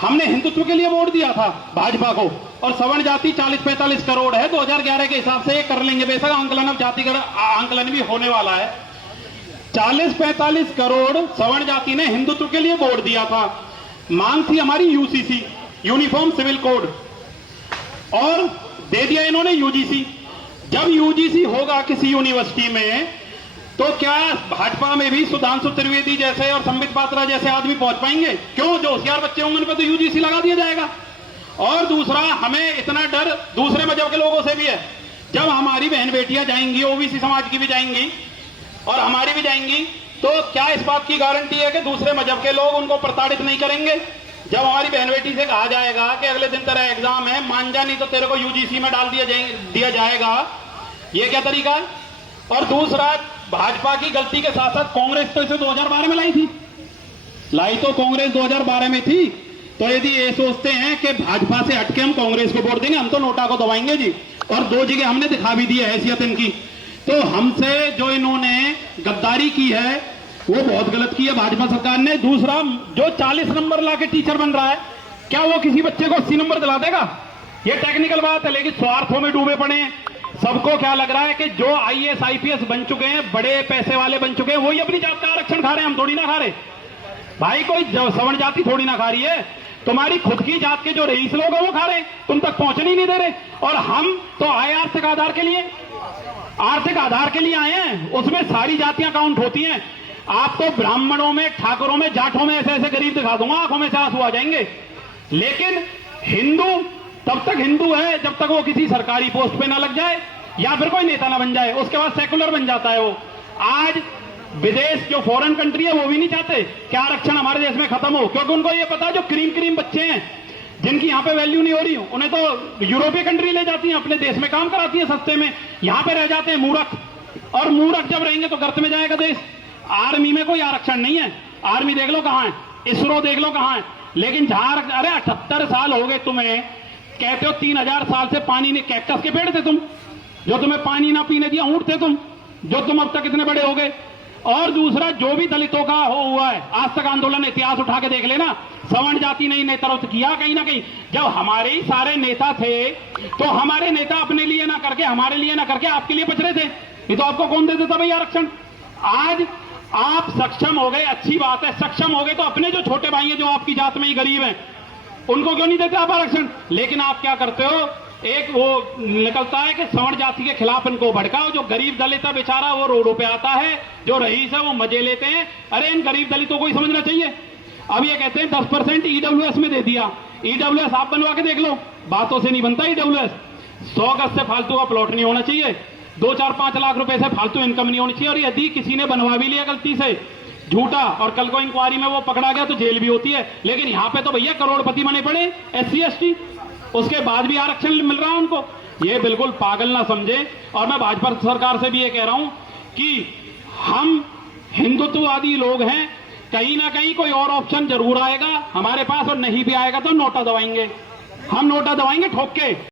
हमने हिंदुत्व के लिए वोट दिया था भाजपा को, और सवर्ण जाति 40-45 करोड़ है 2011 के हिसाब से, ये कर लेंगे बेशक, आंकलन अब जातिगत आंकलन भी होने वाला है। 40-45 करोड़ सवर्ण जाति ने हिंदुत्व के लिए वोट दिया था। मांग थी हमारी यूसीसी, यूनिफॉर्म सिविल कोड, और दे दिया इन्होंने यूजीसी। जब यूजीसी होगा किसी यूनिवर्सिटी में, तो क्या भाजपा में भी सुधांशु त्रिवेदी जैसे और संबित पात्रा जैसे आदमी पहुंच पाएंगे? क्यों? जो होशियार बच्चे होंगे उन पर तो यूजीसी लगा दिया जाएगा। और दूसरा, हमें इतना डर दूसरे मजहब के लोगों से भी है। जब हमारी बहन बेटियां जाएंगी, ओबीसी समाज की भी जाएंगी और हमारी भी जाएंगी, तो क्या इस बात की गारंटी है कि दूसरे मजहब के लोग उनको प्रताड़ित नहीं करेंगे? जब हमारी बहन बेटी से कहा जाएगा कि अगले दिन तेरा एग्जाम है, मान जा नहीं तो तेरे को यूजीसी में डाल दिया जाएगा, ये क्या तरीका है? और दूसरा, भाजपा की गलती के साथ साथ कांग्रेस तो इसे 2012 में लाई तो कांग्रेस 2012 में थी। तो यदि ये सोचते हैं कि भाजपा से हटके हम कांग्रेस को वोट देंगे, हम तो नोटा को दबाएंगे जी, और 2 जगह हमने दिखा भी दी है हैसियत इनकी। तो हमसे जो इन्होंने गद्दारी की है वो बहुत गलत की है भाजपा सरकार ने। दूसरा, जो 40 नंबर ला के टीचर बन रहा है, क्या वो किसी बच्चे को 80 नंबर दिला देगा? ये टेक्निकल बात है, लेकिन स्वार्थों में डूबे पड़े हैं। सबको क्या लग रहा है कि जो आईएएस आईपीएस बन चुके हैं, बड़े पैसे वाले बन चुके हैं, वही अपनी जात का आरक्षण खा रहे हैं, हम थोड़ी ना खा रहे भाई। कोई सवर्ण जाति थोड़ी ना खा रही है, तुम्हारी खुद की जात के जो रईस लोग हैं वो खा रहे, तुम तक पहुंचने ही नहीं दे रहे। और हम तो आए आर्थिक आधार के लिए आए हैं, उसमें सारी जातियां काउंट होती हैं। आपको ब्राह्मणों में, ठाकुरों में, जाटों में ऐसे ऐसे गरीब दिखा दूंगा, आंखों में से आंसू आ जाएंगे। लेकिन हिंदू तब तक हिंदू है जब तक वो किसी सरकारी पोस्ट पे ना लग जाए या फिर कोई नेता ना बन जाए, उसके बाद सेकुलर बन जाता है वो। आज विदेश, जो फॉरेन कंट्री है, वो भी नहीं चाहते कि आरक्षण हमारे देश में खत्म हो, क्योंकि उनको ये पता है जो क्रीम बच्चे हैं जिनकी यहाँ पे वैल्यू नहीं हो रही, उन्हें तो यूरोपीय कंट्री ले जाती है, अपने देश में काम कराती है सस्ते में, यहाँ पे रह जाते हैं मूर्ख। और मूर्ख जब रहेंगे तो गर्त में जाएगा देश। आर्मी में कोई आरक्षण नहीं है, आर्मी देख लो कहां है, इसरो देख लो कहां है। लेकिन जहां, अरे 78 साल हो गए तुम्हें, कहते हो 3000 साल से पानी नहीं, कैक्टस के पेड़ थे तुम, जो तुम्हें पानी ना पीने दिया, ऊंट थे तुम, जो तुम अब तक इतने बड़े हो गए। और दूसरा, जो भी दलितों का हुआ है आज तक आंदोलन, इतिहास उठा के देख लेना, सवर्ण जाति ने ही नेतृत्व किया कहीं ना कहीं। जब हमारे ही सारे नेता थे, तो हमारे नेता अपने लिए ना करके, हमारे लिए ना करके आपके लिए बच रहे थे। ये तो आपको कौन दे देता भाई आरक्षण? आज आप सक्षम हो गए, अच्छी बात है, सक्षम हो गए तो अपने जो छोटे भाई हैं, जो आपकी जात में ही गरीब हैं, उनको क्यों नहीं देते आप आरक्षण? लेकिन आप क्या करते हो, एक वो निकलता है कि सवर्ण जाति के खिलाफ इनको भड़काओ, जो गरीब दलित है बेचारा वो रोडों पे आता है, जो रईस है वो मजे लेते हैं। अरे इन गरीब दलितों को ही समझना चाहिए। अब ये कहते हैं 10% ईडब्ल्यूएस में दे दिया। ईडब्ल्यूएस आप बनवा के देख लो, बातों से नहीं बनता ईडब्ल्यूएस। 100 गज से फालतू का प्लॉट नहीं होना चाहिए, 2-4-5 लाख रुपए से फालतू इनकम नहीं होनी चाहिए। और यदि किसी ने बनवा भी लिया गलती से झूठा, और कल को इंक्वायरी में वो पकड़ा गया तो जेल भी होती है। लेकिन यहाँ पे तो भैया करोड़पति बने पड़े SC ST, उसके बाद भी आरक्षण मिल रहा है उनको। ये बिल्कुल पागल ना समझे। और मैं भाजपा सरकार से भी ये कह रहा हूं कि हम हिंदुत्ववादी लोग हैं, कहीं ना कहीं कोई और ऑप्शन जरूर आएगा हमारे पास, और नहीं भी आएगा तो नोटा दबाएंगे, हम नोटा दबाएंगे ठोक के।